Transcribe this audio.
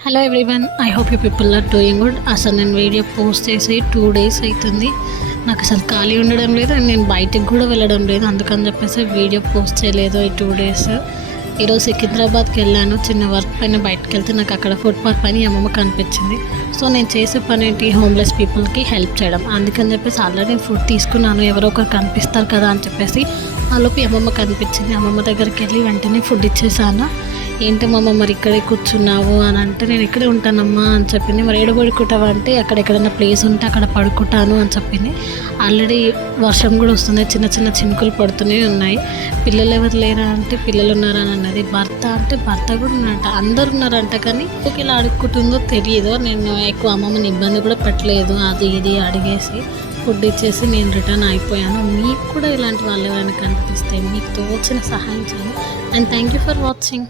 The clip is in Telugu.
Hello everyone, I hope you people are doing good. అసలు నేను వీడియో పోస్ట్ చేసి 2 days అవుతుంది. నాకు అసలు ఖాళీ ఉండడం లేదు అండ్ నేను బయటకు కూడా వెళ్ళడం లేదు. అందుకని చెప్పేసి వీడియో పోస్ట్ చేయలేదు ఈ 2 days. ఈరోజు సికింద్రాబాద్కి వెళ్ళాను, చిన్న వర్క్ పైన బయటకు వెళ్తే నాకు అక్కడ ఫుట్పాత్ పైన అమ్మమ్మ కనిపించింది. సో నేను చేసే పని ఏంటి, హోమ్లెస్ పీపుల్కి హెల్ప్ చేయడం. అందుకని చెప్పేసి ఆల్రెడీ ఫుడ్ తీసుకున్నాను, ఎవరో ఒకరు కనిపిస్తారు కదా అని చెప్పేసి. ఆలోపు అమ్మమ్మ కనిపించింది. అమ్మమ్మ దగ్గరికి వెళ్ళి వెంటనే ఫుడ్ ఇచ్చేసాను. ఏంటి మమ్మ మరి ఇక్కడే కూర్చున్నావు అని అంటే, నేను ఇక్కడే ఉంటానమ్మా అని చెప్పింది. మరి ఏడ పడుకుంటావా అంటే, అక్కడ ఎక్కడైనా ప్లేస్ ఉంటే అక్కడ పడుకుంటాను అని చెప్పింది. ఆల్రెడీ వర్షం కూడా వస్తుంది, చిన్న చిన్న చినుకులు పడుతూనే ఉన్నాయి. పిల్లలు ఎవరు లేరా అంటే పిల్లలు ఉన్నారని అన్నది. భర్త అంటే భర్త కూడా ఉన్నారంట, అందరు ఉన్నారంట. కానీ ఇలా అడుక్కుంటుందో తెలియదు. నేను ఎక్కువ అమ్మమ్మని ఇబ్బంది కూడా పెట్టలేదు. అది ఇది అడిగేసి ఫుడ్ ఇచ్చేసి నేను రిటర్న్ అయిపోయాను. మీకు కూడా ఇలాంటి వాళ్ళు ఎవరైనా కనిపిస్తే మీకు తోచిన సహాయం చేయండి. And thank you for watching.